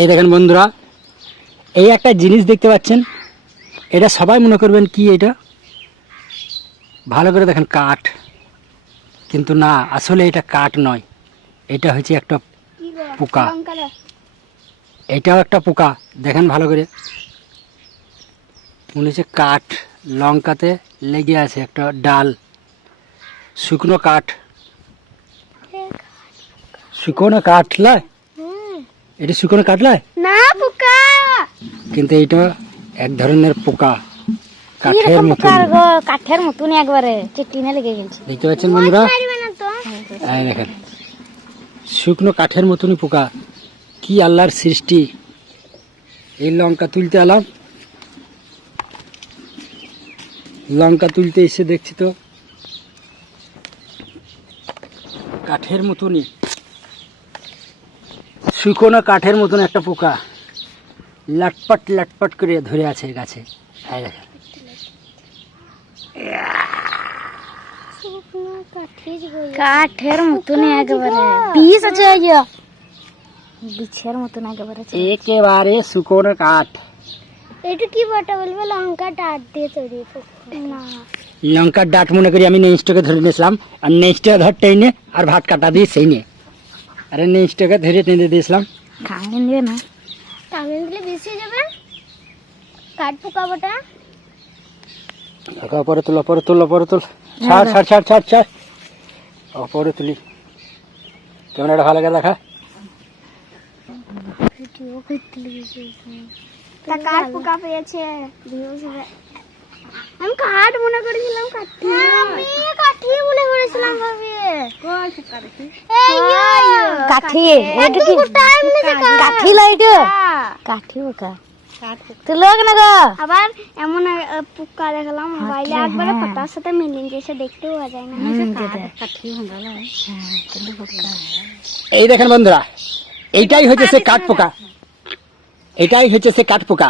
এই দেখেন বন্ধুরা, এই একটা জিনিস দেখতে পাচ্ছেন, এটা সবাই মনে করবেন কি এটা, ভালো করে দেখেন কাঠ, কিন্তু না, আসলে এটা কাঠ নয়, এটা হচ্ছে একটা পোকা। এটাও একটা পোকা, দেখেন ভালো করে, মনে হচ্ছে কাঠ, লঙ্কাতে লেগে আছে একটা ডাল, শুকনো কাঠ, শুকনো কাঠ লয়, এটা শুকনো কাঠ লয় না, পোকা। কিন্তু এইটা এক ধরনের পোকা, কাঠের এরকম মতো। পোকা গো, কাঠের মতন একবারে টিনে লেগে গেছে। দেখতে পাচ্ছেন বন্ধুরা, ছাড়বে না তো। এই দেখেন শুকনো কাঠের মতনই পোকা, কি আল্লাহর সৃষ্টি। এই লঙ্কা তুলতে এলাম, লঙ্কা তুলতে এসে দেখছি তো কাঠের মতনই, শুকনো কাঠের মতন একটা পোকা লাটপাট লাটপাট করে ধরে আছে গাছে। এই দেখেন কাঠের মতন একবারে বিষ আছে, বিছের মতন একেবারে। একেবারে শুকনো কাঠ। এটা কি বটা বলবো? লঙ্কা ডাট দিয়ে তৈরি না? লঙ্কার ডাট মনে করি আমি নেক্সটকে ধরে নিয়েছিলাম, আর নেক্সটকে ধরতেই নে আর ভাত কাটা দিয়ে সেই নে, আরে নেক্সটকে ধরে টেনে দিয়েছিলাম। কাঙেন দিবে না, কাঙেন দিলে বেশি যাবে। কাঠ পোকা বটা, পরে তুল, পরে তুল, পরে তুল, ছাড় ছাড় ছাড় ছাড় ছাড়, পরে তুলি। ক্যামেরাটা ভালো করে দেখা। কাঠ পোকা পেয়েছে। আমি কাঠ মনে করেছিলাম, কাঠি মনে করেছিলাম ভাবি। কাঠি, এটা কি কাঠি লাইটো? কাঠি পোকা তুলো কেন গো? আবার এমন পোকা দেখলাম মোবাইলে, একবারে পাতার সাথে মিলিয়ে গেছে, দেখতেও পাওয়া যায় না। এই দেখেন বন্ধুরা, এইটাই হচ্ছে সে কাঠ পোকা, এটাই হচ্ছে সে কাঠ পোকা।